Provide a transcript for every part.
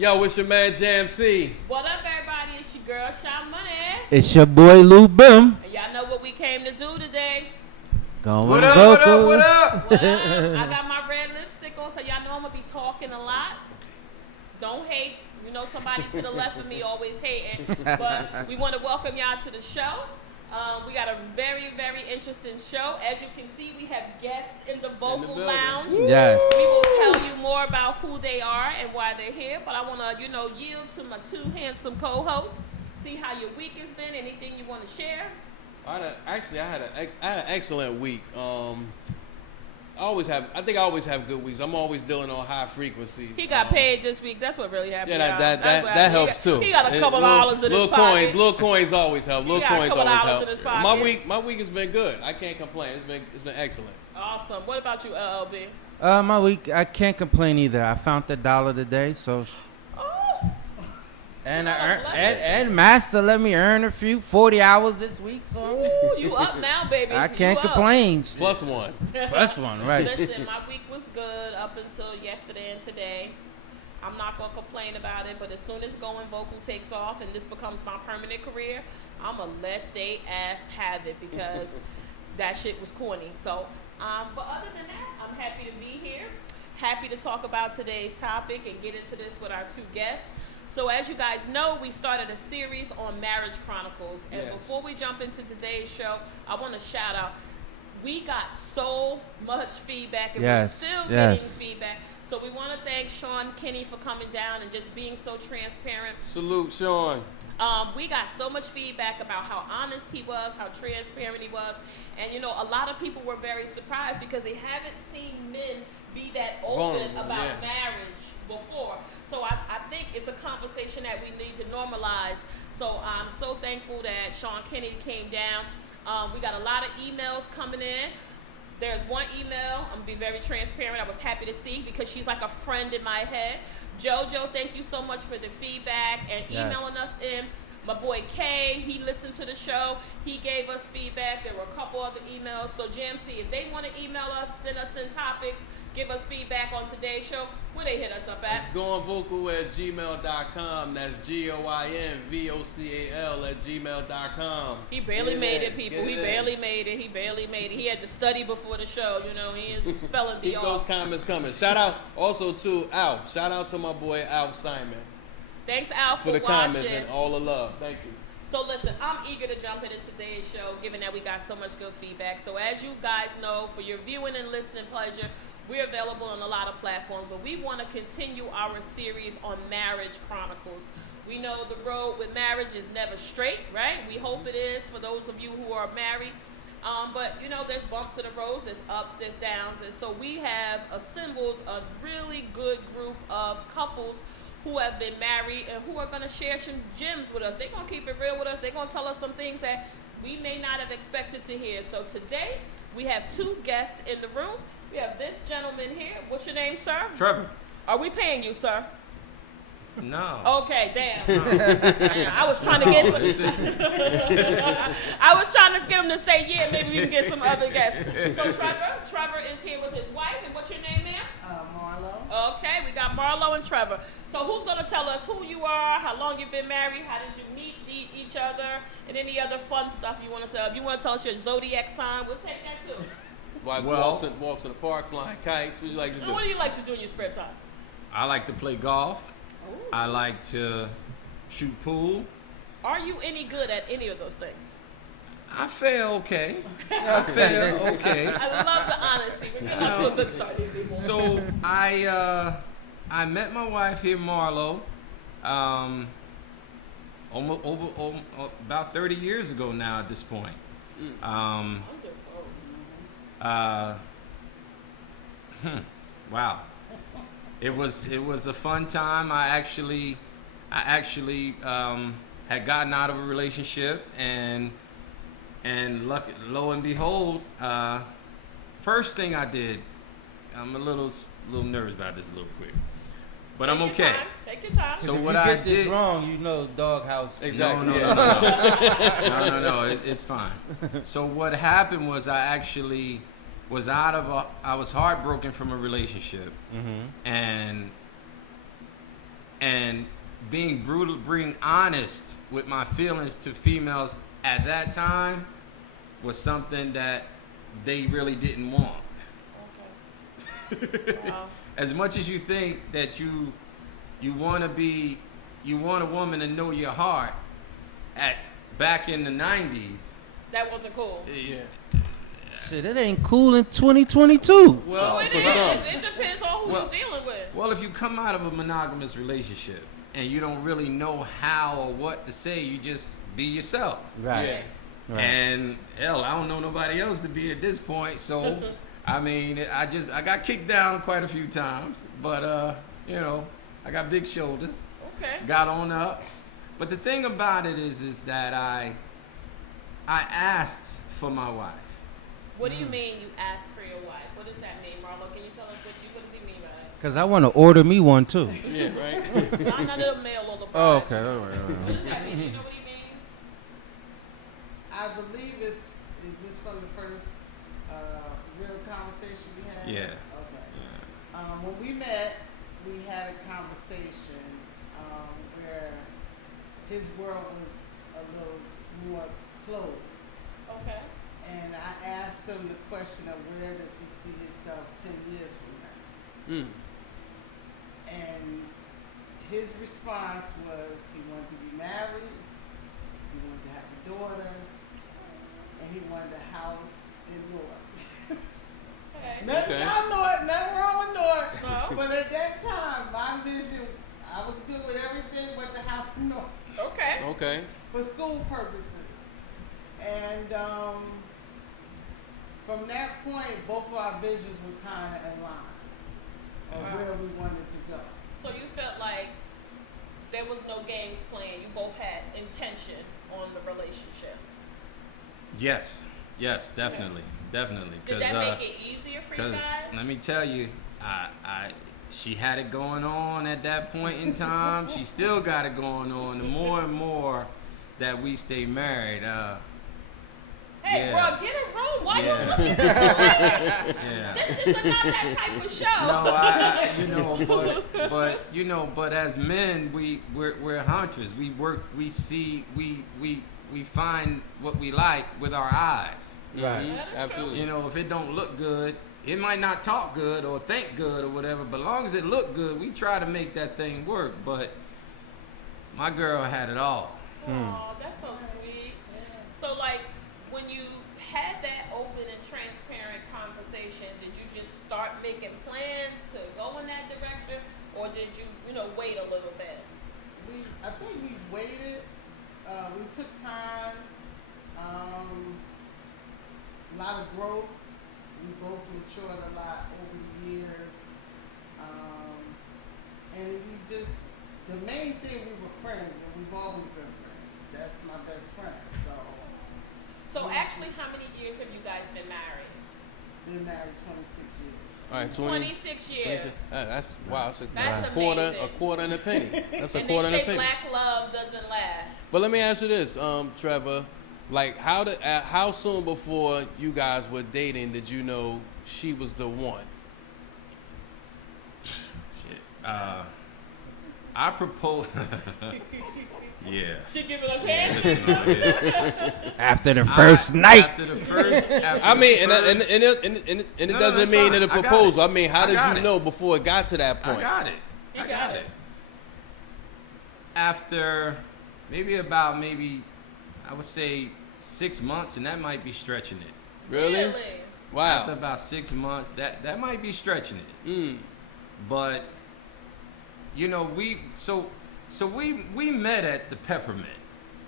Yo, it's your man Jam C. What up, everybody? It's your girl, Sha Money. It's your boy Lou Bim. And y'all know what we came to do today. Going What up, vocal. what up, What up? I got my red lipstick on, so y'all know I'm going to be talking a lot. Don't hate. You know somebody to the left of me always hating. But we want to welcome y'all to the show. We got a very, very interesting show. As you can see, we have guests in the vocal lounge. Yes. We will tell you more about who they are and why they're here. But I want to, yield to my two handsome co-hosts. See how your week has been. Anything you want to share? I had an excellent week. I think I always have good weeks. I'm always dealing on high frequencies. He got paid this week. That's what really happened. Yeah, that helps too. He got a couple dollars in his pocket. Little coins always help. He got a couple dollars in his pocket. My week has been good. I can't complain. It's been excellent. Awesome. What about you, LLB? My week, I can't complain either. I found the dollar today, so. And Master let me earn a few 40 hours this week, so Ooh, you up now, baby. I can't complain. Plus one, right? Listen, my week was good up until yesterday and today. I'm not gonna complain about it, but as soon as going vocal takes off and this becomes my permanent career, I'm gonna let they ass have it because that shit was corny. So, but other than that, I'm happy to be here. Happy to talk about today's topic and get into this with our two guests. So as you guys know, we started a series on Marriage Chronicles. And before we jump into today's show, I want to shout out, we got so much feedback and we're still getting feedback. So we want to thank Sean Kinney for coming down and just being so transparent. Salute, Sean. We got so much feedback about how honest he was, how transparent he was. And, a lot of people were very surprised because they haven't seen men be that open about marriage before. So I think it's a conversation that we need to normalize. So I'm so thankful that Sean Kennedy came down. We got a lot of emails coming in. There's one email, I'm going to be very transparent, I was happy to see because she's like a friend in my head. Jojo, thank you so much for the feedback and emailing us in. My boy Kay, he listened to the show. He gave us feedback. There were a couple other emails. So GMC, if they want to email us, send us in topics, give us feedback on today's show, where they hit us up at? Goingvocal@gmail.com. That's GOINVOCAL@gmail.com. He barely made it, people. He barely made it. He had to study before the show. He is spelling bee Keep those comments coming. Shout out also to Alf. Shout out to my boy Alf Simon. Thanks, Alf, for the watching. comments and all the love. Thank you. So listen, I'm eager to jump into today's show, given that we got so much good feedback. So as you guys know, for your viewing and listening pleasure, we're available on a lot of platforms, but we want to continue our series on Marriage Chronicles. We know the road with marriage is never straight, right? We hope it is for those of you who are married. But, there's bumps in the road, there's ups, there's downs. And so we have assembled a really good group of couples who have been married and who are going to share some gems with us. They're going to keep it real with us. They're going to tell us some things that we may not have expected to hear. So today, we have two guests in the room. We have this gentleman here. What's your name, sir? Trevor. Are we paying you, sir? No. Okay, damn. I was trying to get some. I was trying to get him to say, yeah, maybe we can get some other guests. So Trevor is here with his wife. And what's your name, ma'am? Marlo. Okay, we got Marlo and Trevor. So who's going to tell us who you are, how long you've been married, how did you meet each other, and any other fun stuff you want to tell? If you want to tell us your zodiac sign, we'll take that too. Walks in the park, flying kites. What do you like to do? What do you like to do in your spare time? I like to play golf. Ooh. I like to shoot pool. Are you any good at any of those things? I feel okay. I love the honesty. We're getting off to a good start. So I met my wife here, Marlo, almost about 30 years ago now at this point. Wow. It was a fun time. I actually had gotten out of a relationship and lo and behold, first thing I did, I'm a little nervous about this a little quick, but I'm okay. Take your time. So if what you I get did this wrong, doghouse. Exactly. No, it's fine. So what happened was I actually was I was heartbroken from a relationship, and and being brutal, being honest with my feelings to females at that time was something that they really didn't want. Okay. Wow. As much as you think that you want a woman to know your heart, back in the 90s, That wasn't cool. Yeah. Shit, it ain't cool in 2022. Well, It for is. some. It depends on who Well- you're dealing with. well, if you come out of a monogamous relationship and you don't really know how or what to say, you just be yourself. Right. Yeah. Right. And hell, I don't know nobody else to be at this point, so I mean, I got kicked down quite a few times, but you know, I got big shoulders, Okay. got on up. But the thing about it is that I asked for my wife. What do you mean you asked for your wife? What does that mean, Marlo? Can you tell us what does he mean by that? Because I want to order me one, too. Yeah, right. Not none of the male or the bride. Oh, okay. All right, all What right. does that mean? You know what he means? I believe is this from the first real conversation we had? Yeah. Okay. Yeah. When we met, we had a conversation where his world was a little more closed. Okay. And I asked him the question of where does he see himself 10 years from now? Mm. And his response was he wanted to be married, he wanted to have a daughter, and he wanted a house in Newark. Okay. Nothing Okay. wrong Newark, nothing wrong with Newark. No. But at that time, my vision, I was good with everything but the house in Newark Okay. Okay. for school purposes. And from that point, both of our visions were kind of in line of Wow. where we wanted to go. So you felt like there was no games playing. You both had intention on the relationship. Yes, definitely. Did that make it easier for you Because guys? let me tell you, she had it going on at that point in time. She still got it going on. The more and more that we stay married, Hey, yeah. bro, get a room. Why Yeah. you looking for me? yeah. This is not that type of show. No, but as men, we're hunters. We work, we see, we find what we like with our eyes. Right. Mhm. Yeah, that's Absolutely. You know, if it don't look good, it might not talk good or think good or whatever, but as long as it look good, we try to make that thing work. But my girl had it all. Oh, that's so sweet. So, like, when you had that open and transparent conversation, did you just start making plans to go in that direction, or did you, wait a little bit? I think we waited. We took time. A lot of growth. We both matured a lot over the years. And we just, the main thing, we were friends, and we've always been friends. That's my best friend. So, actually, how many years have you guys been married? Been married 26 years. All right, 26 years. That's wow. That's a quarter, amazing. a quarter and a penny. That's a And quarter they and a say penny. black love doesn't last. But let me ask you this, Trevor. Like, how soon before you guys were dating did you know she was the one? Shit. I proposed. Yeah. She giving us Yeah, hands. listen on here. After the first night. After the first. I mean, and it No, doesn't that's mean fine. that a I got proposal. it. I mean, how I did got you it. know before it got to that point? I got it. You I got got it. it. After I would say 6 months, and that might be stretching it. Really? Wow. After about 6 months, that might be stretching it. Mm. But we met at the Peppermint.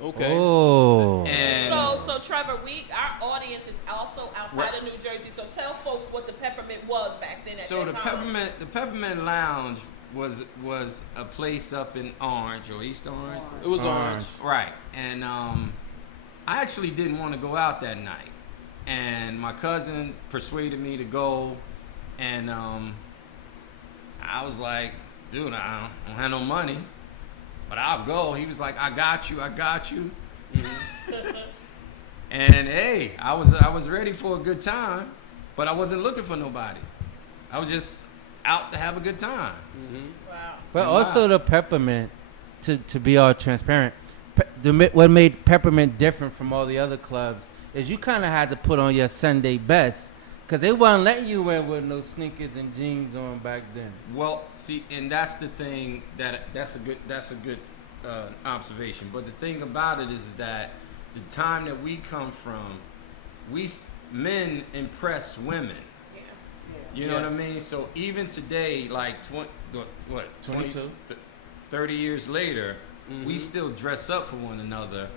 Okay. Oh. And So Trevor, our audience is also outside of New Jersey. So tell folks what the Peppermint was back then. so the Peppermint Lounge was a place up in Orange or East Orange. It was Orange. orange. Right. And I actually didn't want to go out that night. And my cousin persuaded me to go. And I was like, dude, I don't have no money, but I'll go. He was like, I got you. And hey, I was ready for a good time, but I wasn't looking for nobody. I was just out to have a good time. Wow. But And also wow. the peppermint, to be all transparent, what made peppermint different from all the other clubs is you kind of had to put on your Sunday best, because they weren't letting you wear with no sneakers and jeans on back then. Well, see, and that's the thing that's a good observation. But the thing about it is that the time that we come from, men impress women. Yeah. Yeah. You know what I Yes. mean? So even today, like 22? 30 years later, Mm-hmm. we still dress up for one another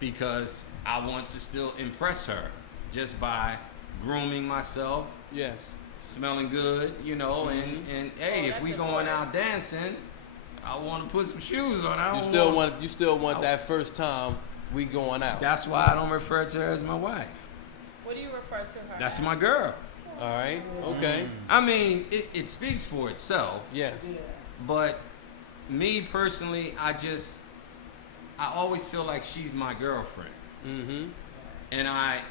because I want to still impress her just by grooming myself, Yes. smelling good, you know, Mm-hmm. and hey, if that's we important. going out dancing, I want to put some shoes on. I You don't still want that first time we going out. That's why I don't refer to her as my wife. What do you refer to her? That's as? my girl. All right. Okay. I mean, it speaks for itself. Yes. Yeah. But me personally, I always feel like she's my girlfriend, Mm-hmm. and I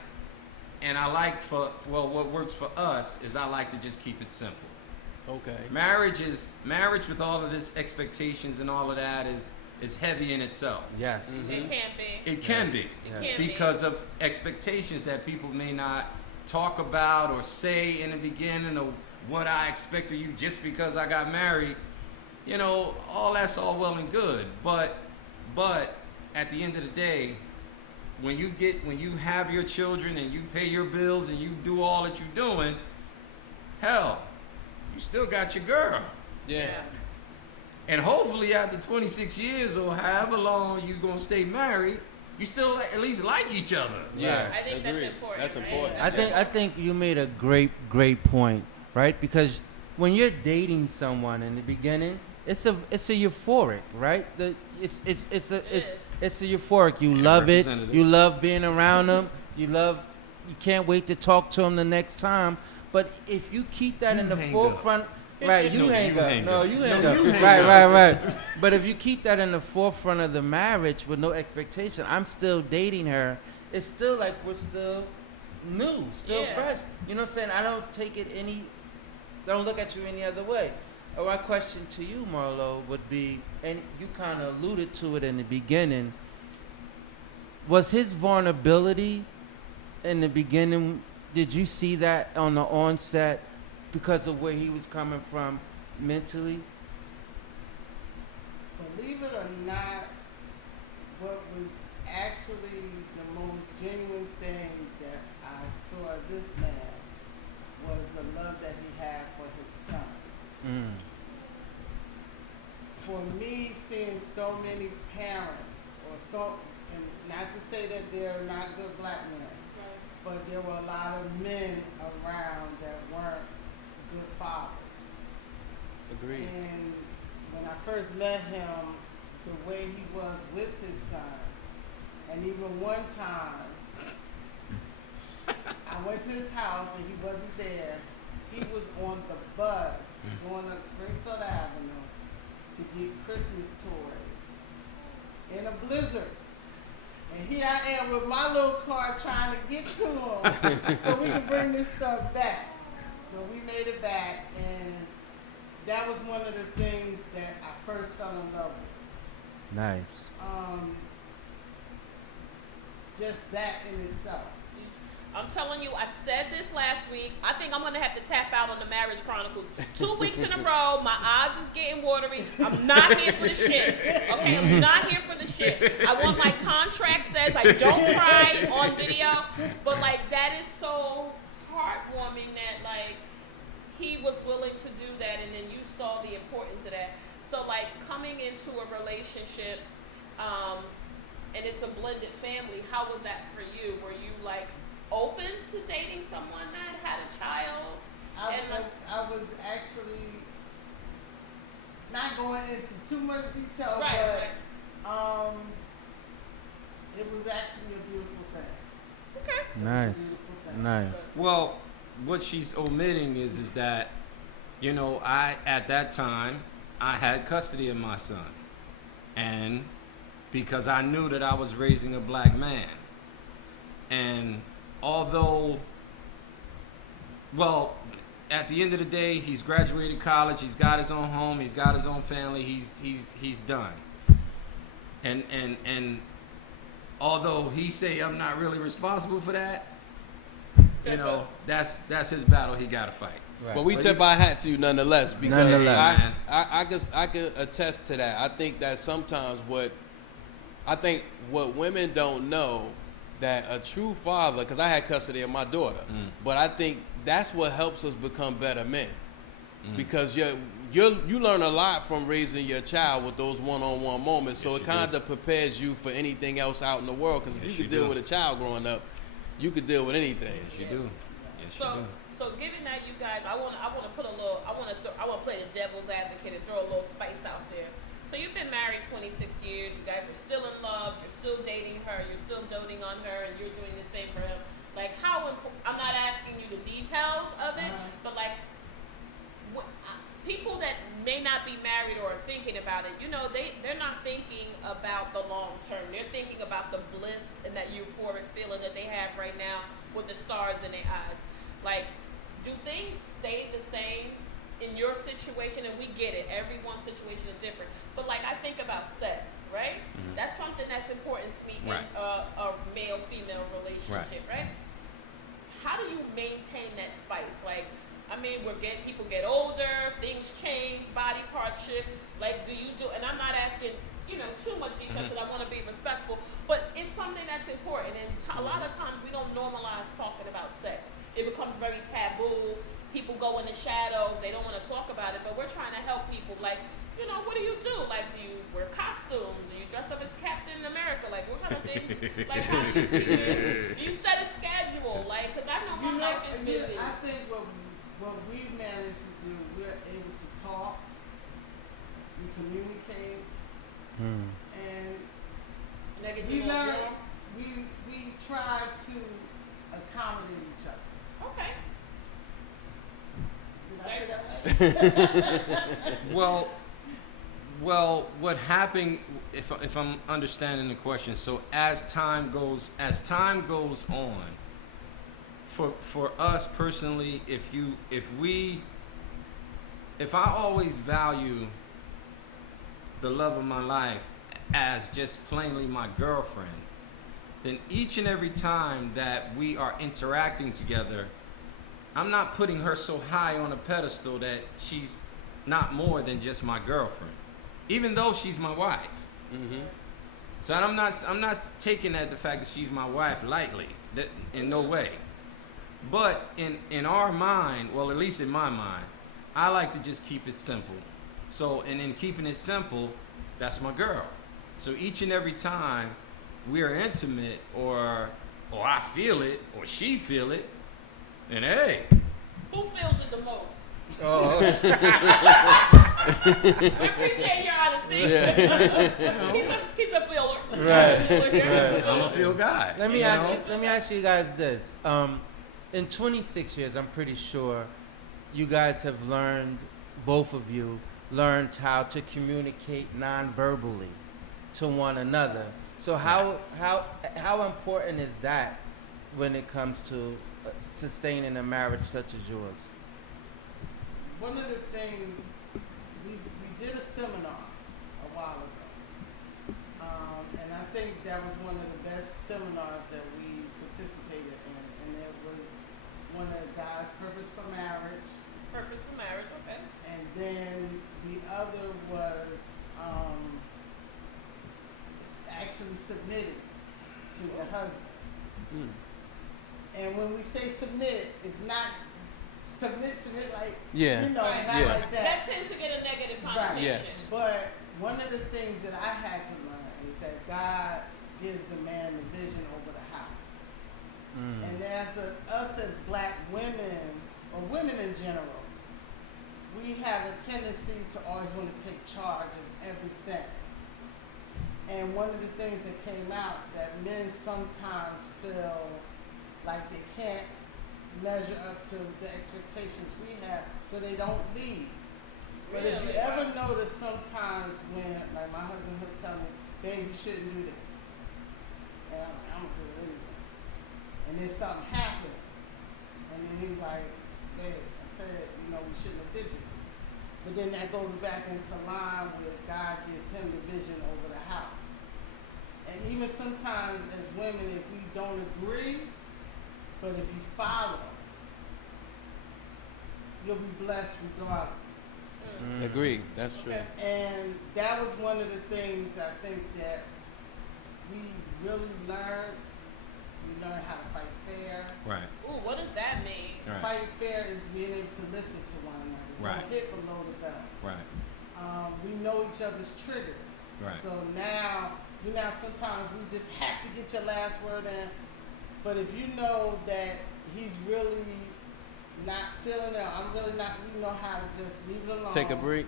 like what works for us is I like to just keep it simple. Okay. Marriage with all of this expectations and all of that is heavy in itself. Yes. It can be. It can be It can be. because of expectations that people may not talk about or say in the beginning of what I expect of you just because I got married. You know, all that's all well and good, but at the end of the day, when you have your children and you pay your bills and you do all that you're doing, hell, you still got your girl. Yeah. And hopefully after 26 years or however long you're going to stay married, you still at least like each other. Yeah. I think that's Agreed. important, That's right? important. I think you made a great point, right? Because when you're dating someone in the beginning, it's a euphoric, right? It's a euphoric. You love it. representatives. You love being around them. You can't wait to talk to them the next time. But if you keep that You in the hang forefront, right? You No, hang you up. hang No, up. you No, hang you up. hang Right. up. But if you keep that in the forefront of the marriage with no expectation, I'm still dating her. It's still like we're still new, still Yeah. fresh. You know what I'm saying? I don't look at you any other way. My question to you, Marlo, would be, and you kind of alluded to it in the beginning, was his vulnerability in the beginning, did you see that on the onset because of where he was coming from mentally? Believe it or not, what was actually the most genuine thing that I saw of this man was the love that he had for his son. Mm. For me, seeing so many parents, and not to say that they're not good black men, but there were a lot of men around that weren't good fathers. Agreed. And when I first met him, the way he was with his son, and even one time, I went to his house and he wasn't there. He was on the bus going up Springfield Avenue to get Christmas toys in a blizzard. And here I am with my little car trying to get to him so we can bring this stuff back. But we made it back, and that was one of the things that I first fell in love with. Nice. Just that in itself. I'm telling you, I said this last week. I think I'm gonna have to tap out on the Marriage Chronicles 2 weeks in a row. My eyes is getting watery. I'm not here for the shit. Okay, I'm not here for the shit. I want my contract says I don't cry on video, but like that is so heartwarming that like he was willing to do that, and then you saw the importance of that. So like coming into a relationship, and it's a blended family. How was that for you? Were you like open to dating someone that had a child? I was actually not going into too much detail, Right, but it was actually a beautiful thing. Okay. Nice. Nice. Well, what she's omitting is that, you know, at that time I had custody of my son, and because I knew that I was raising a black man, and although, well, at the end of the day, he's graduated college. He's got his own home. He's got his own family. He's done. And although he say I'm not really responsible for that, you know, that's his battle. He got to fight. Right. But we tip our hat to you nonetheless, because Nonetheless. I could attest to that. I think that sometimes what women don't know, that a true father, because I had custody of my daughter, but I think that's what helps us become better men, because you learn a lot from raising your child with those one-on-one moments. So Yes, it kind of prepares you for anything else out in the world. Because if Yes, you could you deal do. with a child growing up, you could deal with anything. Yes, you do. Yes, you So, do. so given that you guys, I want to put a little, I want to play the devil's advocate and throw a little spice out there. So you've been married 26 years. You guys are still in love. You're still dating her. You're still doting on her, and you're doing the same for him. Like, I'm not asking you the details of it, but like, people that may not be married or are thinking about it, you know, they're not thinking about the long term. They're thinking about the bliss and that euphoric feeling that they have right now with the stars in their eyes. Like, do things stay the same in your situation? And we get it, everyone's situation is different. But like, I think about sex, right? That's something that's important to me in a male-female relationship, right? How do you maintain that spice? Like, I mean, people get older, things change, body parts shift. Like, do you do? And I'm not asking, you know, too much detail because I want to be respectful. But it's something that's important, and a lot of times we don't normalize talking about sex. It becomes very taboo. People go in the shadows. They don't want to talk about it. But we're trying to help people. Like, you know, what do you do? Like, do you wear costumes? Do you dress up as Captain America? Like, what kind of things? Like, how do you set a schedule? Like, because I know my life is busy. I think what we managed to do, we're able to talk, we communicate, and we learn. We try to accommodate each other. Okay. Did I say that right? Well, what happened? If I'm understanding the question, so as time goes on, for us personally, if I always value the love of my life as just plainly my girlfriend, then each and every time that we are interacting together, I'm not putting her so high on a pedestal that she's not more than just my girlfriend, even though she's my wife. So I'm not taking the fact that she's my wife lightly, that in no way. But in our mind, well, at least in my mind, I like to just keep it simple. So, and in keeping it simple, that's my girl. So each and every time we're intimate, or I feel it, or she feel it, then hey. Who feels it the most? Oh, We appreciate your honesty. Yeah. He's a feeler. Right. I'm a feel guy. let me ask you guys this. In 26 years, I'm pretty sure you guys have learned, both of you, learned how to communicate non-verbally to one another. So how important is that when it comes to sustaining a marriage such as yours? One of the things, we did a seminar a while ago, and I think that was one of the best seminars that we participated in, and it was one of the guys' Purpose for Marriage, Purpose for marriage, okay. and then the other was actually submitted to the husband. And when we say submit, it's not submit like, Yeah. you know, Right. not Yeah. like that. That tends to get a negative connotation. Yes. But one of the things that I had to learn is that God gives the man the vision over the house. And as us as black women, or women in general, we have a tendency to always want to take charge of everything. And one of the things that came out, that men sometimes feel like they can't measure up to the expectations we have, so they don't lead. But if you Really? ever notice sometimes when, like my husband, he'll tell me, babe, you shouldn't do this. And I'm gonna do it anyway. And then something happens. And then he's like, babe, I said, But then that goes back into line with God gives him the vision over the house. And even sometimes as women, if we don't agree, but if you follow, you'll be blessed regardless. Agreed. That's true. Okay. And that was one of the things I think that we really learned. We learned how to fight fair. Right. Ooh, what does that mean? Right. Fight fair is being able to listen to one another. Right. Don't hit below the belt. Right. We know each other's triggers. Right. So now, sometimes we just have to get your last word in. But if you know that he's really not feeling it, I'm really not, we know how to just leave it alone. Take a break.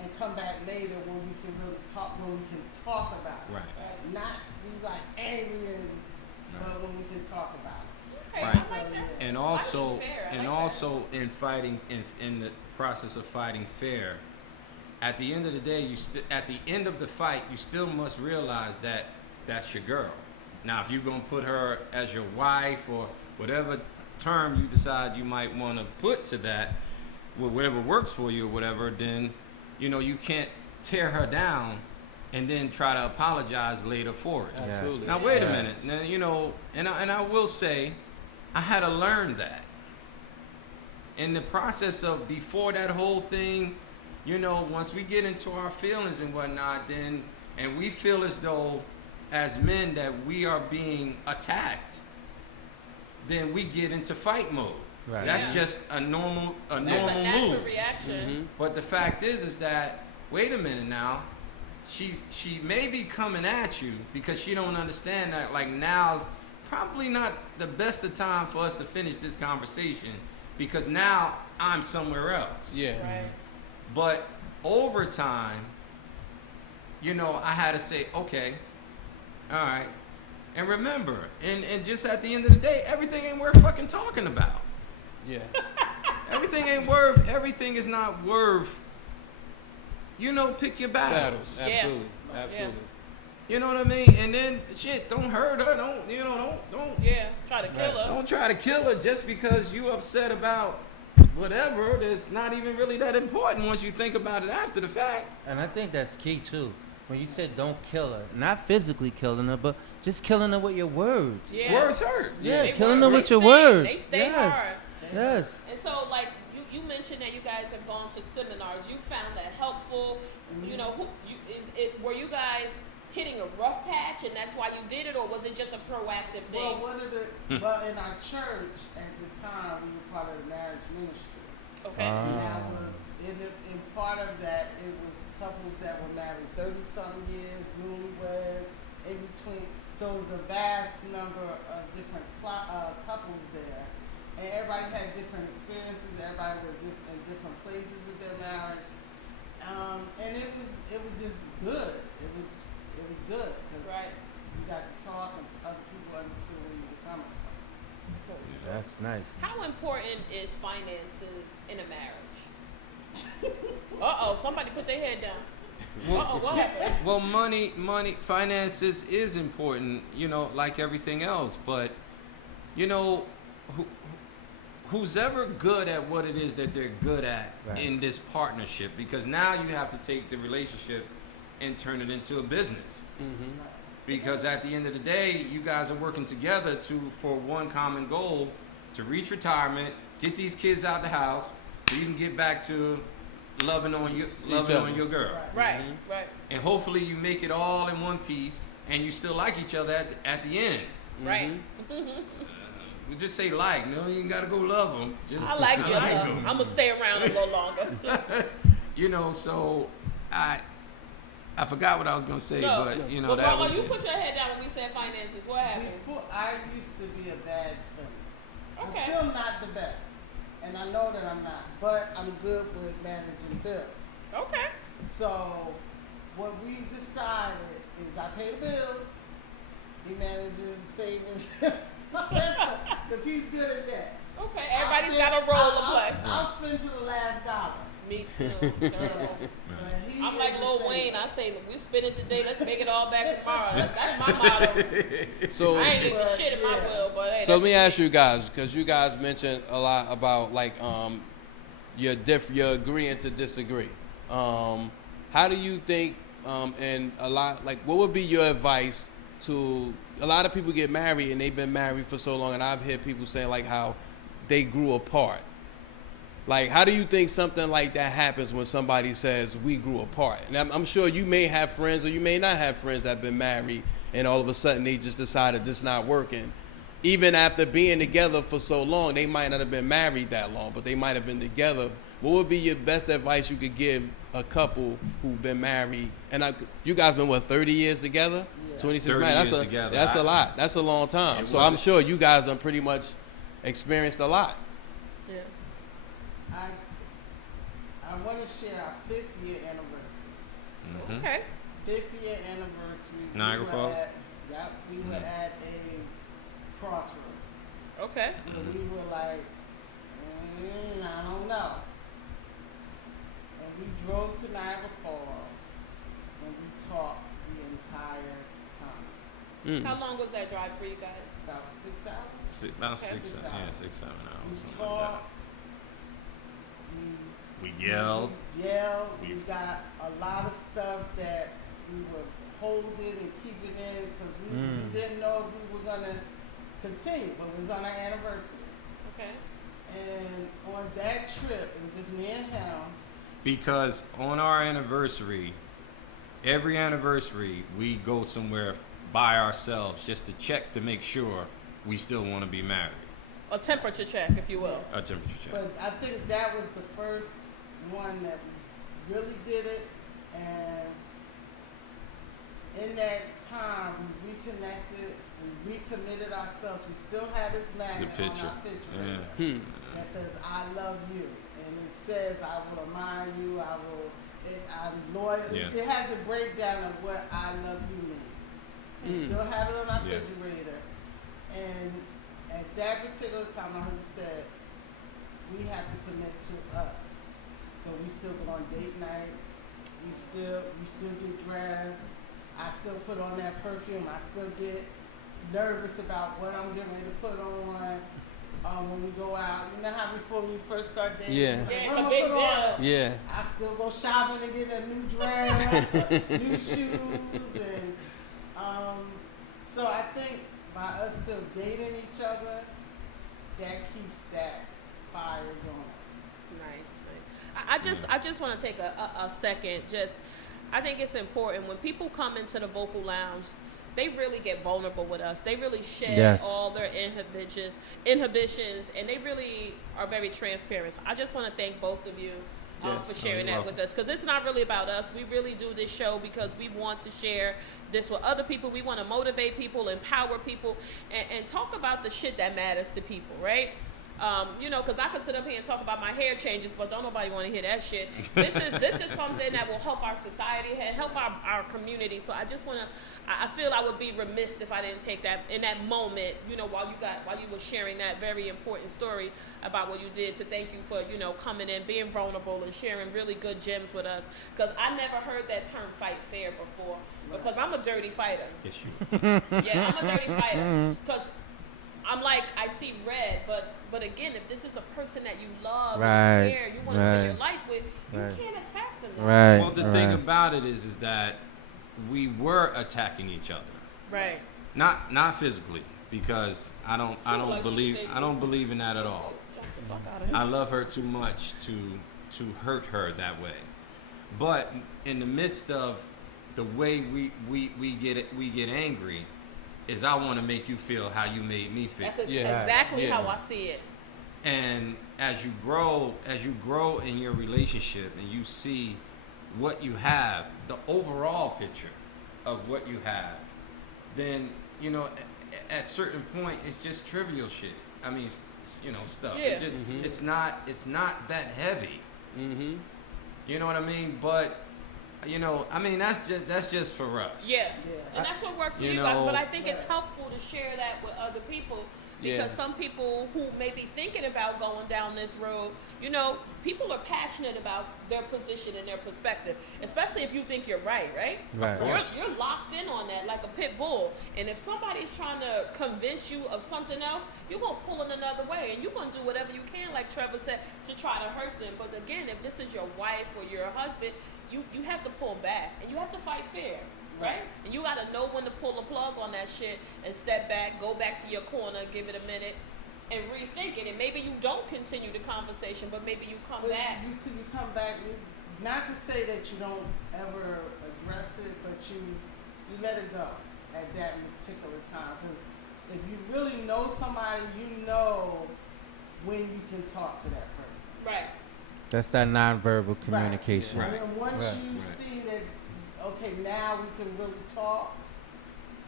And come back later when we can really talk, about it. Right. Not be like angry but when we can talk about it. Okay, Right. I like that. And also, Fighting fair, I and like also in fighting, in the process of fighting fair, at the end of the day, at the end of the fight, you still must realize that that's your girl. Now, if you're gonna put her as your wife or whatever term you decide you might want to put to that, whatever works for you or whatever, then you can't tear her down and then try to apologize later for it. Absolutely. Now wait a minute. Now, and I will say, I had to learn that. In the process of before that whole thing, once we get into our feelings and whatnot, then and we feel as though as men that we are being attacked, then we get into fight mode. Right. That's just a normal That's a natural move. reaction. But the fact is that wait a minute now, she may be coming at you because she don't understand that like now's probably not the best of time for us to finish this conversation because now I'm somewhere else. Yeah. Right. But over time, I had to say, okay, all right. And remember, and just at the end of the day, everything ain't worth fucking talking about. Yeah. Everything is not worth, pick your battles. Absolutely. Yeah. Absolutely. You know what I mean? And then shit, don't hurt her. Don't Yeah, try to kill her. don't try to kill her just because you upset about whatever that's not even really that important once you think about it after the fact. And I think that's key too. When you said don't kill her, not physically killing her, but just killing her with your words. Yeah. Words hurt. Yeah, They killing work. her with They your sting. words. They stay yes. hard. Yes. And so, like, you mentioned that you guys have gone to seminars. You found that helpful. Were you guys hitting a rough patch, and that's why you did it, or was it just a proactive thing? Well, well, in our church at the time, we were part of the marriage ministry. Okay. And that was, in part of that, it was couples that were married 30-something years, newlyweds, in between. So it was a vast number of different couples there. And everybody had different experiences. Everybody was in different places with their marriage. And it was just good. It was good because Right. you got to talk and other people understood where you were coming from. That's nice. How important is finances in a marriage? Somebody put their head down. What happened? Well, money, finances is important, like everything else. But, who's ever good at what it is that they're good at in this partnership, because now you have to take the relationship and turn it into a business. Mm-hmm. Because at the end of the day, you guys are working together for one common goal, to reach retirement, get these kids out the house, so you can get back to loving on your girl. Right, right. And hopefully you make it all in one piece, and you still like each other at the end. Right. We just say like, no, you ain't gotta go love them. Just I like you. them. I'm gonna stay around a little longer. So I forgot what I was gonna say, No. but Well, that Mama, was you it. put your head down when we said finances. What happened? Before, I used to be a bad spender. Okay. I'm still not the best, and I know that I'm not, but I'm good with managing bills. Okay. So what we decided is I pay the bills, he manages the savings, because he's good at that. Okay. Everybody's got a role to play. I'll spend to the last dollar. Me too. Girl. I'm like Lil Wayne. I say, we spend it today. Let's make it all back tomorrow. That's my motto. So I ain't even shit in my will, but hey. So let me ask you guys, because you guys mentioned a lot about like you're agreeing to disagree. How do you think? And what would be your advice to a lot of people get married and they've been married for so long, and I've heard people saying like how they grew apart. Like, how do you think something like that happens when somebody says we grew apart? And I'm sure you may have friends or you may not have friends that have been married and all of a sudden they just decided this not working. Even after being together for so long, they might not have been married that long, but they might have been together. What would be your best advice you could give a couple who've been married? And you guys been, 30 years together? Yeah. 26 married. That's a lot. That's a long time. So I'm sure you guys done pretty much experienced a lot. Yeah. I want to share our 5th year anniversary. Mm-hmm. Okay. 5th year anniversary. Niagara Falls? We were at a crossroads. Okay. And we were like, I don't know. And we drove to Niagara Falls and we talked the entire time. How long was that drive for you guys? About 6 hours. About 6, 7 hours. We talked. We yelled. We got a lot of stuff that we were holding and keeping in because we didn't know if we were going to continue, but it was on our anniversary. Okay. And on that trip, it was just me and him. Because on our anniversary, every anniversary, we go somewhere by ourselves just to check to make sure we still want to be married. A temperature check, if you will. A temperature check. But I think that was the first one that we really did it, and in that time we reconnected, we recommitted ourselves. We still had this magnet on our refrigerator that says "I love you," and it says "I will remind you," I'm loyal. Yeah. It has a breakdown of what "I love you" means. We still have it on our refrigerator, and at that particular time, my husband said, we have to commit to us. So we still go on date nights. We still get dressed. I still put on that perfume. I still get nervous about what I'm getting ready to put on when we go out. You know how before we first start dating? Yeah. It's a big deal. Yeah. I still go shopping and get a new dress, new shoes, and so I think by us still dating each other, that keeps that fire going. Nice. I just want to take a second. I think it's important when people come into the vocal lounge, they really get vulnerable with us. They really shed all their inhibitions, and they really are very transparent. So I just want to thank both of you for sharing that with us, because it's not really about us. We really do this show because we want to share this with other people. We want to motivate people, empower people, and talk about the shit that matters to people, right? Because I could sit up here and talk about my hair changes, but don't nobody want to hear that shit. This is something that will help our society and help our community. So I just want to, I feel I would be remiss if I didn't take that in that moment, while you were sharing that very important story about what you did, to thank you for, coming in, being vulnerable and sharing really good gems with us. Because I never heard that term "fight fair" before, because I'm a dirty fighter. Yes, you. Yeah, I'm a dirty fighter. Because I'm like, I see red, but again, if this is a person that you love, and you care, you want to spend your life with, you can't attack them. Right. Well, the thing about it is that we were attacking each other. Right. Not physically, because I don't believe in that at all. Jump the fuck out of here. I love her too much to hurt her that way. But in the midst of the way we get angry, is I want to make you feel how you made me feel. That's exactly how I see it. And as you grow in your relationship and you see what you have, the overall picture of what you have, then, at certain point, it's just trivial shit. I mean, stuff. Yeah. It's not that heavy. Mm-hmm. You know what I mean? But I mean, that's just for us. Yeah. And that's what works for you guys. But I think it's helpful to share that with other people because some people who may be thinking about going down this road, people are passionate about their position and their perspective, especially if you think you're right? You're locked in on that like a pit bull. And if somebody's trying to convince you of something else, you're going to pull in another way. And you're going to do whatever you can, like Trevor said, to try to hurt them. But again, if this is your wife or your husband, you have to pull back and you have to fight fair, right? And you got to know when to pull the plug on that shit and step back, go back to your corner, give it a minute, and rethink it. And maybe you don't continue the conversation, but maybe you come back. You come back, not to say that you don't ever address it, but you let it go at that particular time. Because if you really know somebody, you know when you can talk to that person. Right. That's that nonverbal communication. Right. And then once you see that, okay, now we can really talk,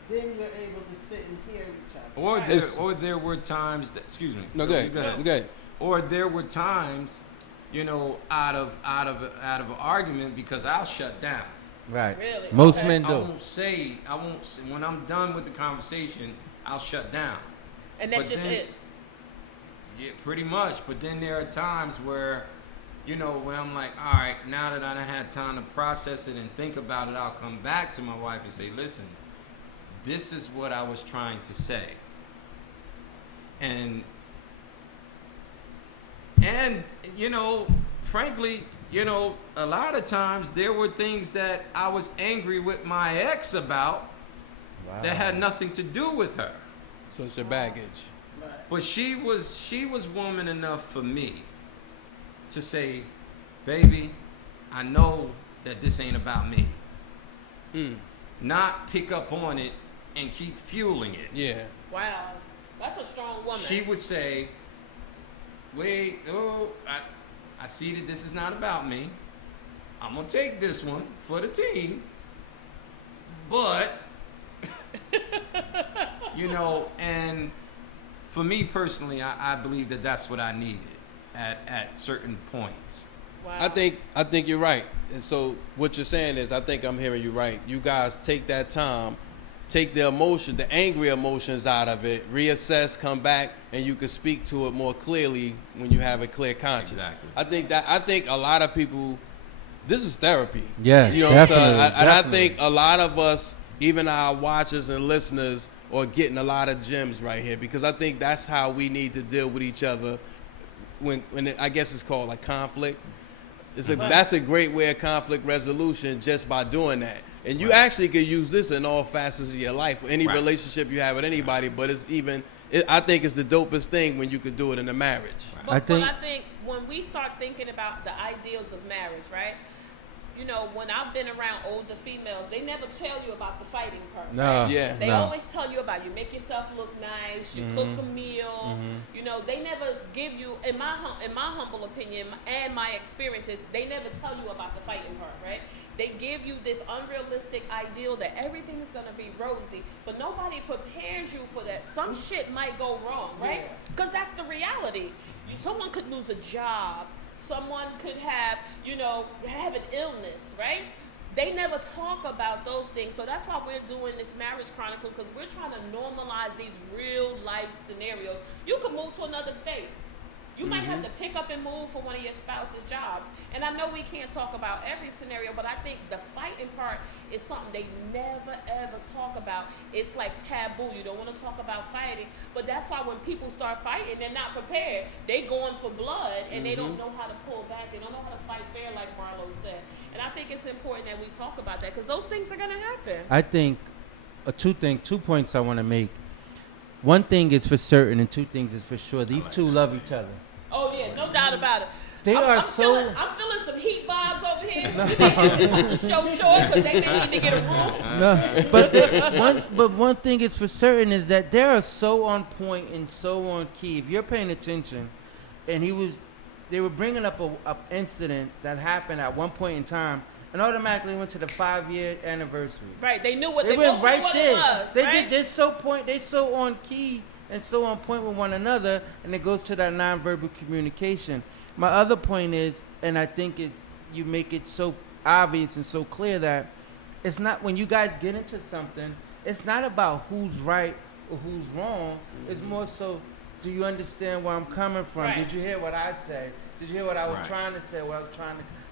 then you're able to sit and hear each other. Or there were times that, excuse me. No, go ahead. Or there were times, out of an argument because I'll shut down. Right. Really? Most men do. I won't say, when I'm done with the conversation, I'll shut down. And that's just it. Yeah, pretty much. But then there are times where, when I'm like, all right, now that I done had time to process it and think about it, I'll come back to my wife and say, listen, this is what I was trying to say. And frankly, a lot of times there were things that I was angry with my ex about that had nothing to do with her. So it's your baggage. But she was woman enough for me to say, baby, I know that this ain't about me. Not pick up on it and keep fueling it. Yeah. Wow. That's a strong woman. She would say, wait, I see that this is not about me. I'm going to take this one for the team. But, and for me personally, I believe that that's what I needed at certain points. Wow. I think you're right. And so what you're saying is, I think I'm hearing you right. You guys take that time, take the emotion, the angry emotions out of it, reassess, come back, and you can speak to it more clearly when you have a clear conscience. Exactly. I think a lot of people, this is therapy. Yeah, you know definitely, what I'm saying? And I think a lot of us, even our watchers and listeners, are getting a lot of gems right here, because I think that's how we need to deal with each other when I guess it's called like conflict. That's a great way of conflict resolution, just by doing that. And you actually could use this in all facets of your life, any relationship you have with anybody. But I think it's the dopest thing when you could do it in a marriage. But I think when we start thinking about the ideals of marriage, right? When I've been around older females, they never tell you about the fighting part. No. Right? Yeah. They always tell you about, you make yourself look nice, you cook a meal. They never give you, in my humble opinion and my experiences, they never tell you about the fighting part, right? They give you this unrealistic ideal that everything is going to be rosy, but nobody prepares you for that. Some shit might go wrong, right? Because that's the reality. Someone could lose a job. Someone could have, have an illness, right? They never talk about those things. So that's why we're doing this Marriage Chronicles, because we're trying to normalize these real life scenarios. You can move to another state. You might have to pick up and move for one of your spouse's jobs. And I know we can't talk about every scenario, but I think the fighting part is something they never, ever talk about. It's like taboo. You don't want to talk about fighting. But that's why when people start fighting, they're not prepared. They going for blood, and they don't know how to pull back. They don't know how to fight fair, like Marlo said. And I think it's important that we talk about that, because those things are going to happen. I think 2 points I want to make. One thing is for certain, and 2 things is for sure. These two love each other. Oh yeah, no doubt about it. I'm feeling some heat vibes over here. Show short, because they may need to get a room. No, but one thing is for certain is that they are so on point and so on key. If you're paying attention, and they were bringing up a incident that happened at one point in time, and automatically went to the 5-year anniversary. Right, they knew what they went right what there. It was. They right? did. They're so on key and so on point with one another, and it goes to that nonverbal communication. My other point is, and I think you make it so obvious and so clear that it's not, when you guys get into something, it's not about who's right or who's wrong. It's more so, do you understand where I'm coming from? Right. Did you hear what I said? Did you hear what I was Right. trying to say?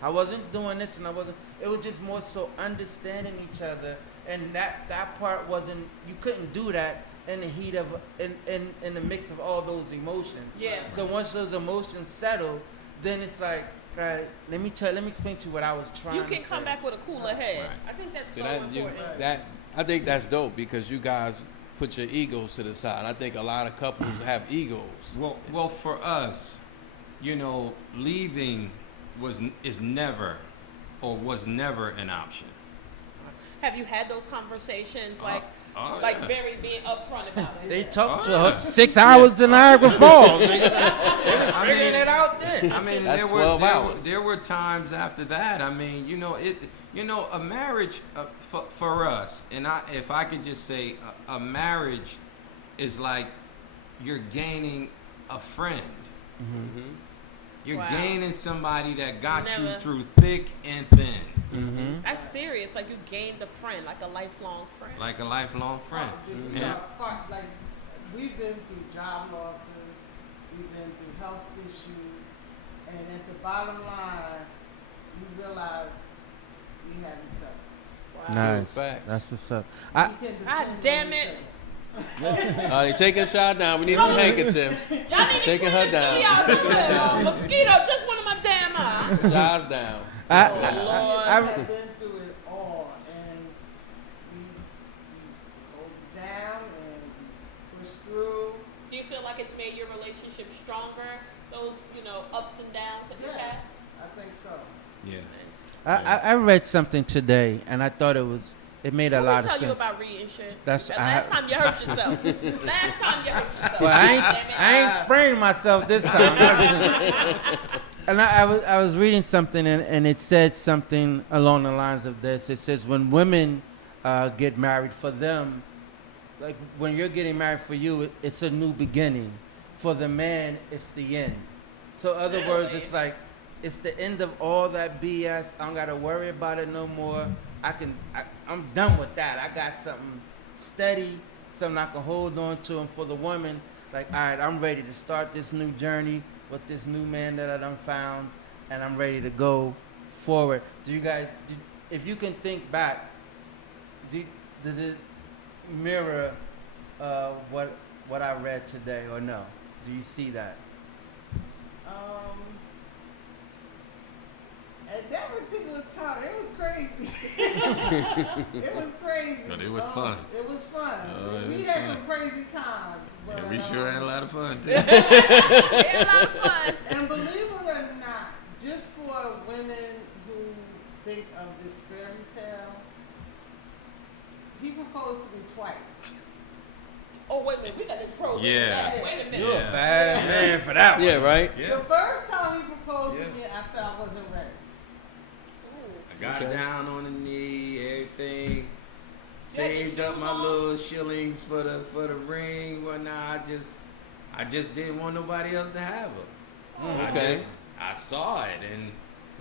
I wasn't doing this and I wasn't. It was just more so understanding each other, and that part wasn't. You couldn't do that in the heat of in the mix of all those emotions. Yeah. So once those emotions settle, then it's like, all right, let me explain to you what I was trying You to can say. come back with a cooler head. Right. I think that's See, so important. I think that's dope because you guys put your egos to the side. I think a lot of couples have egos. Well, for us, leaving was never an option. Have you had those conversations, like yeah. very being upfront about it? They talked to yeah. her 6 hours to Niagara Falls. They was figuring it out then. I mean, That's 12 hours. There were times after that. I mean, a marriage for us, and if I could just say, a marriage is like you're gaining a friend. Mm-hmm. You're Wow. gaining somebody that got you Never. through thick and thin, That's serious. Like you gained a friend, like a lifelong friend. like a lifelong friend. Yeah. Like we've been through job losses, we've been through health issues, and at the bottom line, we realize we have each other. Wow. Nice. Facts. That's what's up. We can depend God on damn each it. other. They taking a shot down. We need some handkerchiefs. Y'all need to Taking clean her the down. studio. Look at a mosquito just went in my damn eye. Shots down. Oh, I- Lord. We have been through it all, and we hold it down and push through. Do you feel like it's made your relationship stronger? Those, ups and downs that you've Yes, had? I think so. Yeah. I read something today, and I thought it made a Who lot of tell sense. you about reading shit? That's- That I last time you hurt yourself. Last time you hurt yourself. Well, Damn it. I ain't spraying myself this time. And I was reading something, and it said something along the lines of this. It says when women get married, for them, like when you're getting married, for you, it's a new beginning. For the man, it's the end. So, in other words, Really? it's like it's the end of all that BS. I don't gotta worry about it no more. I'm done with that. I got something steady, something I can hold on to. And for the woman, like, all right, I'm ready to start this new journey with this new man that I done found, and I'm ready to go forward. Do you guys, if you can think back, does it mirror what I read today, or no? Do you see that? At that particular time, it was crazy. It was crazy. But it was fun. It was fun. It We was had fun. some crazy times. But, Yeah, we sure had a lot of fun too. We had a lot of fun. And believe it or not, just for women who think of this fairy tale, he proposed to me twice. Oh, wait a minute. We got this program. Yeah. Wait a minute. You're a Bad man for that one. Yeah, right? Yeah. The first time he proposed Yeah. to me, I said I wasn't ready. I got Okay. down on the knee, everything. Saved your up shoes my on? little shillings for the ring. Well, nah, I just didn't want nobody else to have her. Okay. I saw it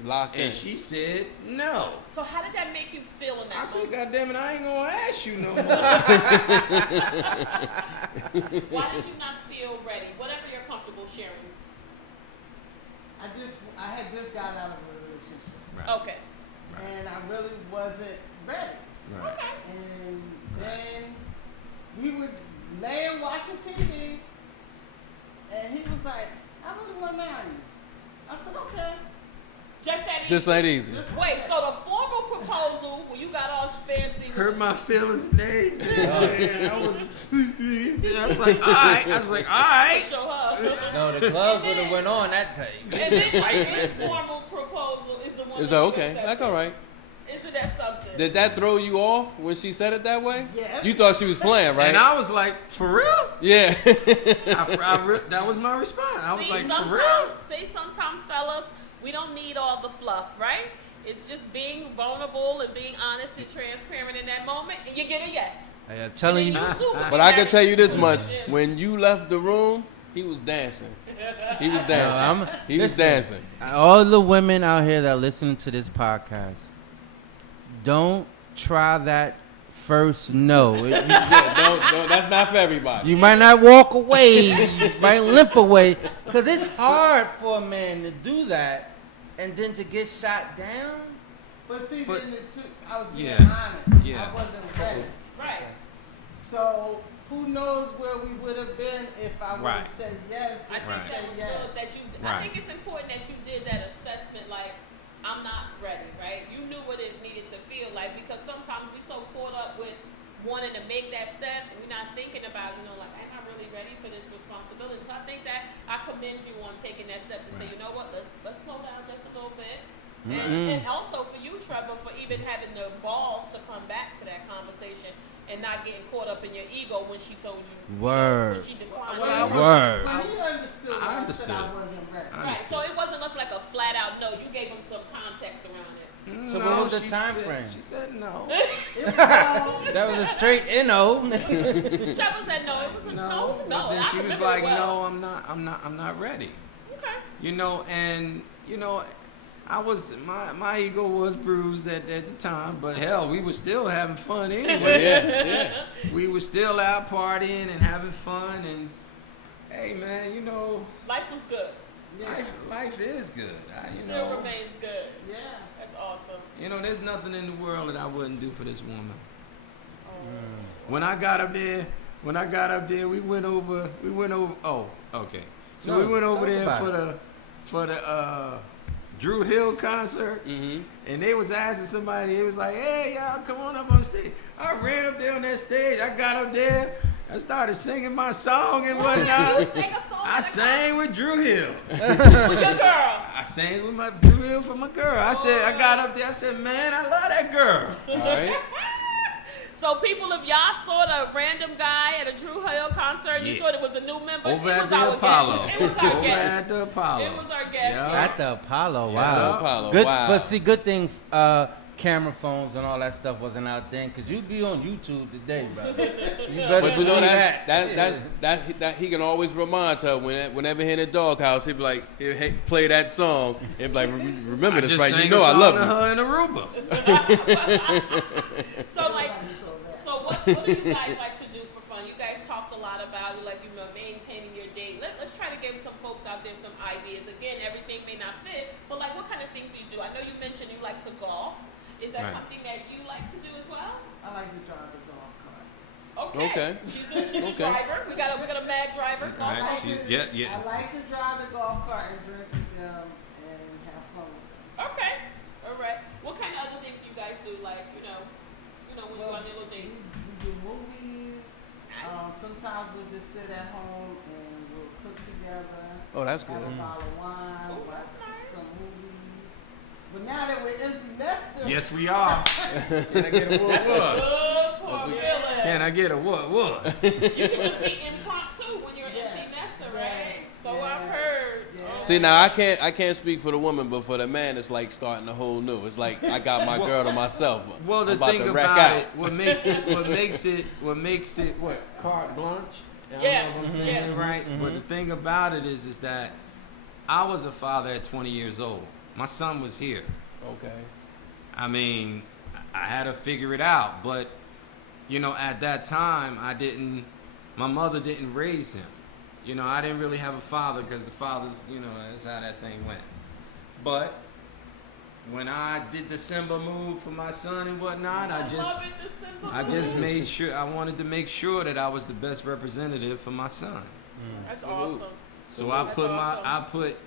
Locked in. and she said no. So how did that make you feel in that I said, moment? God damn it, I ain't gonna ask you no more. Why did you not feel ready? Whatever you're comfortable sharing. I had just got out of a relationship, Right. Okay. and I really wasn't ready. Right. Okay. And then we would lay and watching TV, and he was like, "I really want to marry you." I said, "Okay." Just that Just easy. that easy. Wait, so the formal proposal when you got all fancy. Hurt my feelings, Nate. Man, I was like, all right. I was like, all right. Show her. No, the gloves would have went on that day. And then the informal proposal is the one Is that that you okay? accepted. That's all right. Isn't that something? Did that throw you off when she said it that way? Yes. You thought she was playing, right? And I was like, for real? Yeah. That was my response. I was like, for sometimes, real? sometimes, fellas, we don't need all the fluff, right? It's just being vulnerable and being honest and transparent in that moment, and you get a yes. I'm telling you. And then you too But I can tell you this much: Yeah. when you left the room, he was dancing. He was dancing. I'm- He was listen. dancing. All the women out here that are listening to this podcast, don't try that first no. Don't. That's not for everybody. You might not walk away. You might limp away. Because it's hard for a man to do that and then to get shot down. But see, But- then I was being Yeah. honest. Yeah. I wasn't ready. Right. So who knows where we would have been if I would have Right. said yes. I think Right. that was good that you. I Right. think it's important that you did that assessment. Like, I'm not ready, right? You knew what it needed to feel like, because sometimes we so caught up with wanting to make that step, and we're not thinking about, like, am I really ready for this responsibility? But I think that I commend you on taking that step to say, you know what, let's slow down just a little bit. And also for you, Trevor, for even having the balls to come back to that conversation and not getting caught up in your ego when she told you. Word. When she declined. Well, I was- Word. But he understood. I when I said I understood. wasn't ready. Right, so it wasn't much like a flat out no. You gave him some context around it. So what was the she time said- frame? She said no. It was all- That was a straight no. Trevor said no. It was a no. It was a no. But then I she was remember like, it well. "No, I'm not ready." Okay. And I was my ego was bruised at the time, but hell, we were still having fun anyway. Yeah. We were still out partying and having fun, and hey, man, Life was good. Yeah. life is good. Still remains good. Yeah. That's awesome. There's nothing in the world that I wouldn't do for this woman. Oh. When I got up there, we went over. Oh, okay. So No, we went over talk there about for the Drew Hill concert, Mm-hmm. and they was asking somebody. It was like, "Hey, y'all, come on up on stage." I ran up there on that stage. I got up there. I started singing my song and whatnot. You sang a song. I sang with Drew Hill. with your girl. I sang with my Drew Hill for my girl. I got up there. I said, "Man, I love that girl." All right. So people, if y'all saw the random guy at a Drew Hill concert and you Yeah. thought it was a new member, Over it at was the our Apollo. guest. It was our Over guest. at the Apollo. It was our guest. Yeah. At the Apollo, wow. At the Apollo, Good, wow. But see, good thing camera phones and all that stuff wasn't out then, because you'd be on YouTube today, brother. You better But you know believe that he can always remind her whenever he in the doghouse, he'd be like, he'll play that song and be like, remember I this, just right? sang You know a I song love to you. her in Aruba. So what do you guys like to do for fun? You guys talked a lot about maintaining your date. Let's try to give some folks out there some ideas. Again, everything may not fit, but like what kind of things do you do? I know you mentioned you like to golf. Is that Right. something that you like to do as well? I like to drive a golf cart. Okay. Okay. She's a Okay. driver. We got a mad driver. All right. I like she's- to- yeah. I like to drive the golf cart and drink with them and have fun with them. Okay. All right. What kind of other things do you guys do? Like, when you go on your little dates? We do movies. Nice. Sometimes we'll just sit at home and we'll cook together. Oh, that's Have good. a bottle of wine, Oh, watch that's nice. some movies. But now that we're empty nesters, Yes, we are. Can I get a what? Good for feeling. Can I get a what? You can just be impromptu when you're an Yes. empty nester, Yes. right? So Yes. I've heard. Yes. See, now I can't speak for the woman, but for the man, it's like starting a whole new. It's like I got my girl to myself. Well, the I'm about thing to rack about out. it, what makes it carte blanche? I Yeah. don't know if I'm saying it right. But the thing about it is that I was a father at 20 years old. My son was here. Okay. I mean, I had to figure it out, but at that time, my mother didn't raise him. I didn't really have a father because the fathers, that's how that thing went. But when I did the Simba move for my son and whatnot, I just made sure, I wanted to make sure that I was the best representative for my son. That's Salute. awesome. So I That's put awesome. I put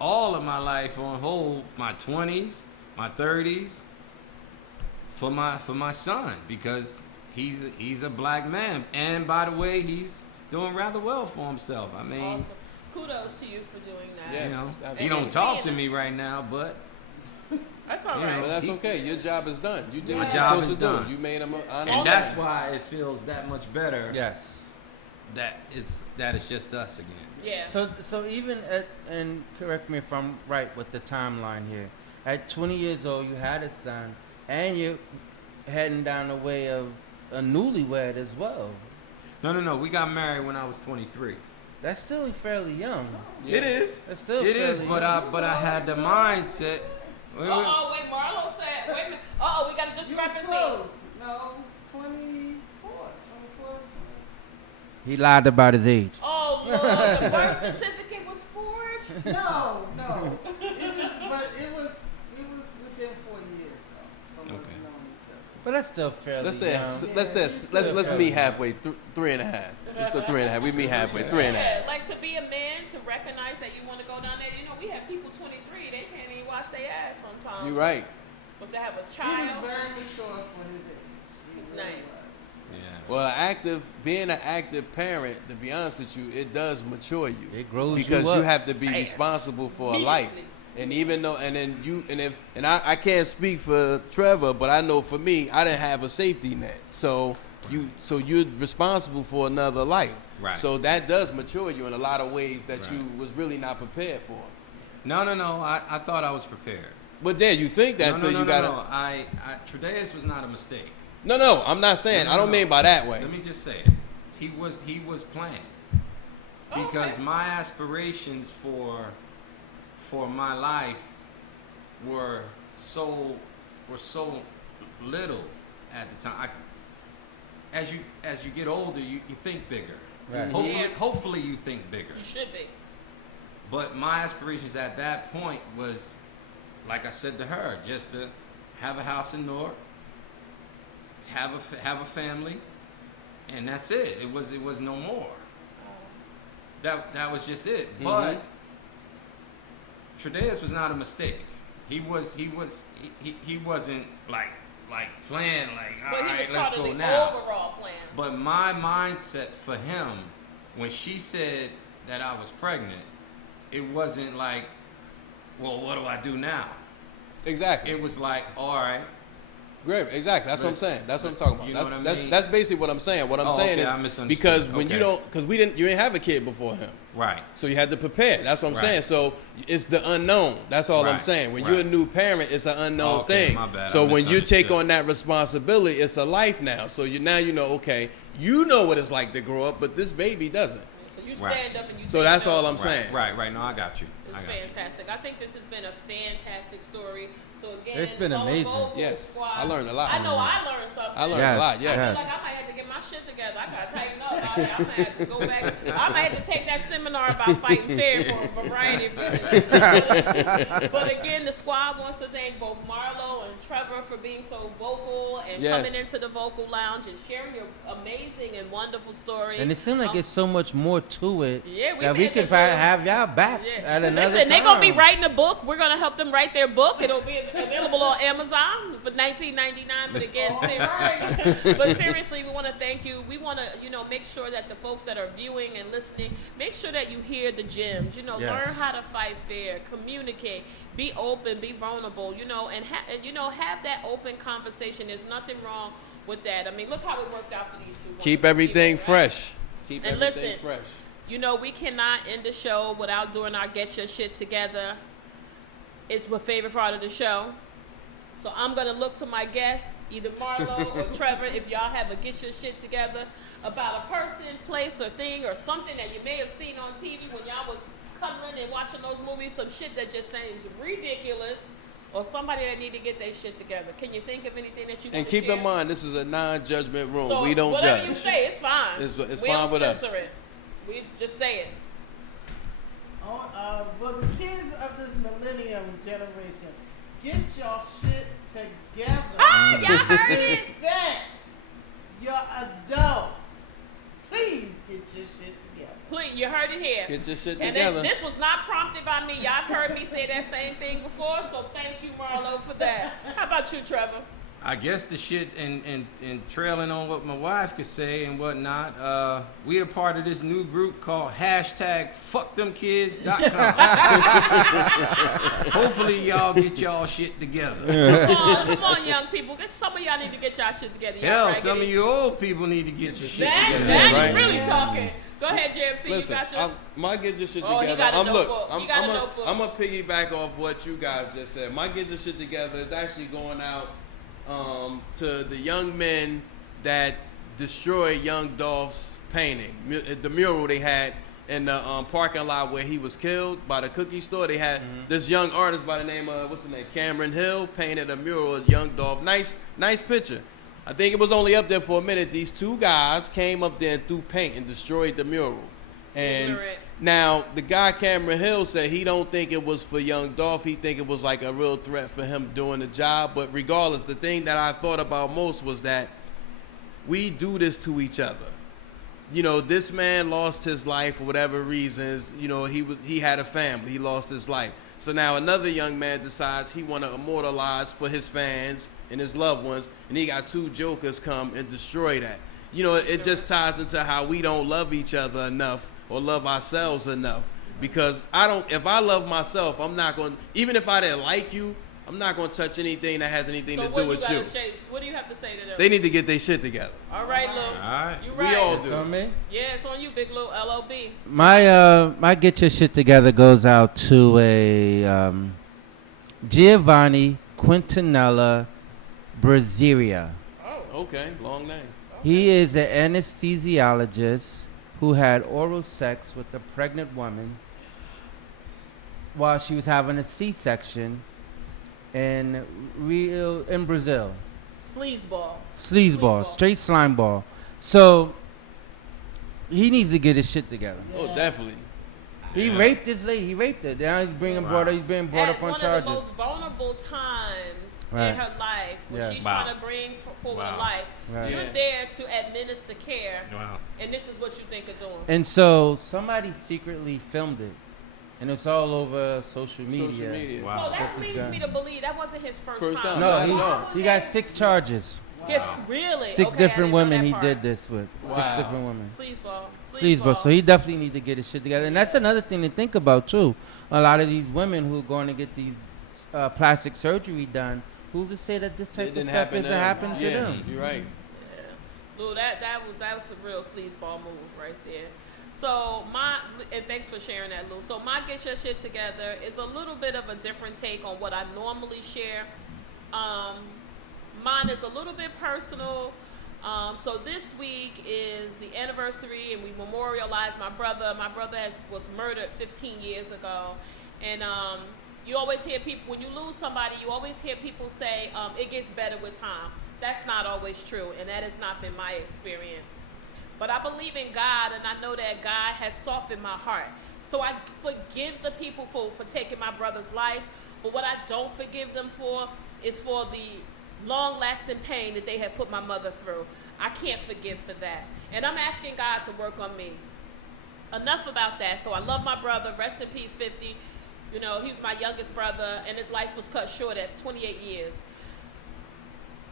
all of my life on hold, my 20s, my 30s, for my son, because he's a black man, and by the way, he's doing rather well for himself. I mean, Awesome. Kudos to you for doing that. Yes. he absolutely. don't talk to me right now, but That's all You right. know, But that's okay. Your job is done. You did My what job you're is supposed to done. do. You made him an honest and man. that's why it feels that much better. Yes. That it's just us again. Yeah. So even and correct me if I'm right with the timeline here. At 20 years old, you had a son, and you're heading down the way of a newlywed as well. No. We got married when I was 23. That's still fairly young. It is. That's still It is, fairly but I had the mindset. Wait, Marlo said, wait a minute. We got to just You discrepancy. No, 24. He lied about his age. Oh Lord, the birth certificate was forged. No. It was within 4 years though. From us Okay. knowing each other. But that's still fairly Let's young. let's meet halfway. 3.5. Let's go 3.5. We meet halfway. 3.5. Yeah, like to be a man, to recognize that you want to go down there. You know, we have people 23, they can't even wash their ass sometimes. You're right. But to have a He child, was very mature for his age. He It's really nice. was. Yeah. Well, being an active parent, to be honest with you, it does mature you. It grows because you up. have to be Fast. responsible for a Immediately. life. And even though, I can't speak for Trevor, but I know for me, I didn't have a safety net. So you're responsible for another life. Right. So that does mature you in a lot of ways that Right. you was really not prepared for. No. I thought I was prepared. But then you think that No. you gotta. No. Tredeus was not a mistake. No, I'm not saying. No, I don't mean by that way. Let me just say it. He was planned. Because Okay. my aspirations for my life were so little at the time. As you get older, you think bigger. Right. Hopefully you think bigger. you should be. But my aspirations at that point was, like I said to her, just to have a house in Newark, to have a family, and that's it. It was no more. That was just it. Mm-hmm. But Tredeus was not a mistake. He wasn't like playing like, But all he right, was let's part of go the now. overall plan. But my mindset for him, when she said that I was pregnant, it wasn't like, well, what do I do now? Exactly. It was like, all right. Great, exactly. That's what I'm saying. That's what I'm talking about. You know what I that's, mean? that's basically what I'm saying. What I'm saying okay, I is misunderstood. because when Okay. you didn't have a kid before him, Right. so you had to prepare. That's what I'm Right. saying. So it's the unknown. That's all I'm Right, saying. When right. you're a new parent, it's an unknown Okay, thing. my bad. So I when you take misunderstood. on that responsibility, it's a life now. So you know, okay, you know what it's like to grow up, but this baby doesn't. So you Right. stand up and you So say that's no. all I'm saying. Right. No, I got you. It's I got you. fantastic. I think this has been a fantastic story. So again, It's been Lone amazing. Vocal Yes, Squad. I learned a lot. I know I learned something. I learned Yes, a lot. Yes. I feel like I might have to get my shit together. I gotta tighten up out here. I might have to go back. I might have to take that seminar about fighting fair for a variety of reasons. But again, the squad wants to thank both Marlo and Trevor for being so vocal and Yes. coming into the vocal lounge and sharing your amazing and wonderful story. And it seems like it's so much more to it. Yeah, we that we made can it probably to- have y'all back Yeah. at another Listen, time. they're gonna be writing a book. We're gonna help them write their book. It'll be available on Amazon for $19.99. But again, but seriously, we want to thank you. We want to, make sure that the folks that are viewing and listening, make sure that you hear the gems. Yes. Learn how to fight fair, communicate, be open, be vulnerable. And have that open conversation. There's nothing wrong with that. I mean, look how it worked out for these two. Keep wonderful everything people, right? fresh. Keep And everything listen, fresh. We cannot end the show without doing our Get Your Shit Together. It's my favorite part of the show. So I'm going to look to my guests, either Marlo or Trevor, if y'all have a Get Your Shit Together about a person, place, or thing, or something that you may have seen on TV when y'all was cuddling and watching those movies, some shit that just seems ridiculous, or somebody that need to get their shit together. Can you think of anything that you want And to keep share? in mind, this is a non-judgment room. So we don't whatever judge. you say, it's fine. It's we fine don't with us. censor it. We just say it. Well, the kids of this millennium generation, get your shit together. Ah, y'all heard it? Respect your adults. Please get your shit together. Please, you heard it here. Get your shit And together. this was not prompted by me. Y'all have heard me say that same thing before, so thank you, Marlo, for that. How about you, Trevor? I guess the shit and trailing on what my wife could say and whatnot, we are part of this new group called #FuckThemKids.com. Hopefully y'all get y'all shit together. Come on, young people. Some of y'all need to get y'all shit together. Y'all Hell, raggedy. some of you old people need to get your shit together. Now Right. you really talking. Go ahead, JMC. Listen, you got your... my get your shit Oh, he together. got a notebook. He got a notebook. I'm gonna piggyback off what you guys just said. My get your shit together is actually going out to the young men that destroyed Young Dolph's painting, the mural they had in the parking lot where he was killed by the cookie store. They had this young artist by the name of, what's his name, Cameron Hill, painted a mural of young Dolph. Nice picture. I think it was only up there for a minute. These two guys came up there and threw paint and destroyed the mural. And now the guy Cameron Hill said he don't think it was for young Dolph. He think it was like a real threat for him doing the job. But regardless, the thing that I thought about most was that we do this to each other. You know, this man lost his life for whatever reasons. You know, he had a family. He lost his life. So now another young man decides he want to immortalize for his fans and his loved ones, and he got two jokers come and destroy that. You know, it just ties into how we don't love each other enough or love ourselves enough. Because if I love myself, I'm not going, even if I didn't like you, I'm not going to touch anything that has anything to do with you. What do you have to say to them? They need to get their shit together. All right, Lou. All right. You right. We all It's do. on me? Yeah, it's on you, Big Lou, LOB. My get your shit together goes out to a Giovanni Quintanilla Braziria. Oh. Okay, long name. He is an anesthesiologist who had oral sex with a pregnant woman while she was having a C-section in Brazil. Sleazeball, straight slime ball. So he needs to get his shit together. Oh, definitely. He raped this lady. He raped her. Now he's being brought up on charges. One of the most vulnerable times in her life, when she's trying to bring forward a life, you're there to administer care, and this is what you think of doing. And so somebody secretly filmed it, and it's all over social media. Wow. So that leads me to believe that wasn't his first time. No, he got 6 charges. Wow. Yes, really? 6 different women he did this with. Wow. 6 different women. Sleazeball. So he definitely need to get his shit together. And that's another thing to think about, too. A lot of these women who are going to get these plastic surgery done, who's to say that this type of stuff isn't happening to them? You're right. Yeah. Lou, that was a real sleazeball move right there. So and thanks for sharing that, Lou. So my Get Your Shit Together is a little bit of a different take on what I normally share. Mine is a little bit personal. So this week is the anniversary, and we memorialize my brother. My brother was murdered 15 years ago. And you always hear people, when you lose somebody, you always hear people say, it gets better with time. That's not always true, and that has not been my experience. But I believe in God, and I know that God has softened my heart. So I forgive the people for taking my brother's life. But what I don't forgive them for is for the long-lasting pain that they had put my mother through. I can't forgive for that. And I'm asking God to work on me. Enough about that. So I love my brother. Rest in peace, 50. You know, he was my youngest brother, and his life was cut short at 28 years.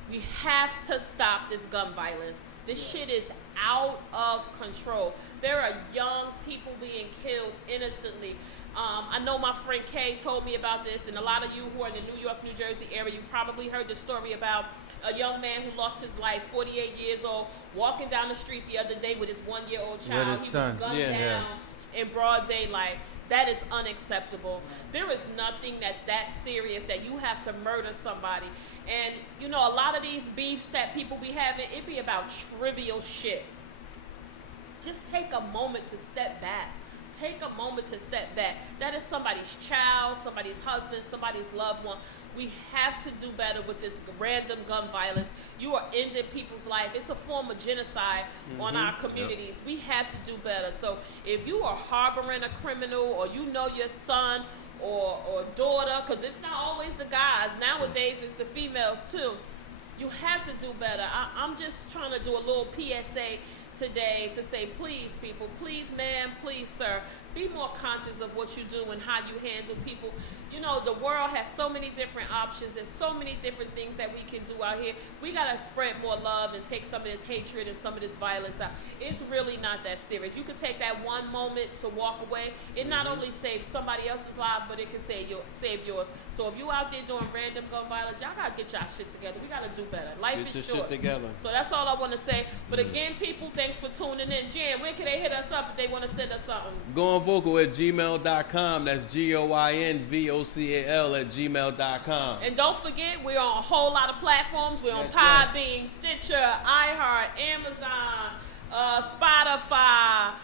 We have to stop this gun violence. This shit is out of control. There are young people being killed innocently. I know my friend Kay told me about this, and a lot of you who are in the New York, New Jersey area, you probably heard the story about a young man who lost his life, 48 years old, walking down the street the other day with his 1-year-old child. With his son. Was gunned down in broad daylight. That is unacceptable. There is nothing that's that serious that you have to murder somebody. And, you know, a lot of these beefs that people be having, it be about trivial shit. Just take a moment to step back. Take a moment to step back. That is somebody's child, somebody's husband, somebody's loved one. We have to do better with this random gun violence. You are ending people's life. It's a form of genocide on our communities. Yep. We have to do better. So if you are harboring a criminal, or you know your son or daughter, because it's not always the guys. Nowadays, it's the females too. You have to do better. I'm just trying to do a little PSA today to say, please, people, please, ma'am, please, sir, be more conscious of what you do and how you handle people. You know, the world has so many different options and so many different things that we can do out here. We got to spread more love and take some of this hatred and some of this violence out. It's really not that serious. You can take that one moment to walk away. It not only saves somebody else's life, but it can save yours. So if you out there doing random gun violence, y'all got to get y'all shit together. We got to do better. Life is short. Get your shit together. So that's all I want to say. But again, people, thanks for tuning in. Jan, where can they hit us up if they want to send us something? Go on vocal at gmail.com. That's GOINVOCAL@gmail.com. And don't forget, we're on a whole lot of platforms. We're on Podbean, Stitcher, iHeart, Amazon, Spotify,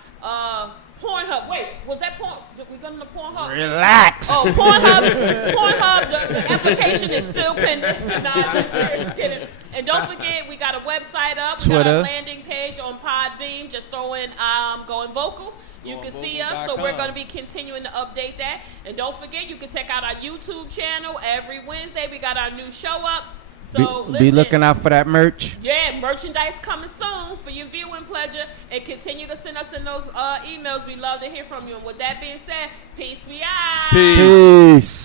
Pornhub. Wait, was that porn? We going to Pornhub? Relax. Oh, Pornhub. The application is still pending. Nah, just kidding. And don't forget, we got a website up. We got Twitter. a landing page on Podbean. Just throw in Going Vocal. You can see us, so we're going to be continuing to update that. And don't forget, you can check out our YouTube channel. Every Wednesday, we got our new show up. So be looking out for that merch. Yeah, merchandise coming soon for your viewing pleasure. And continue to send us in those emails. We love to hear from you. And with that being said, peace, we out. Peace.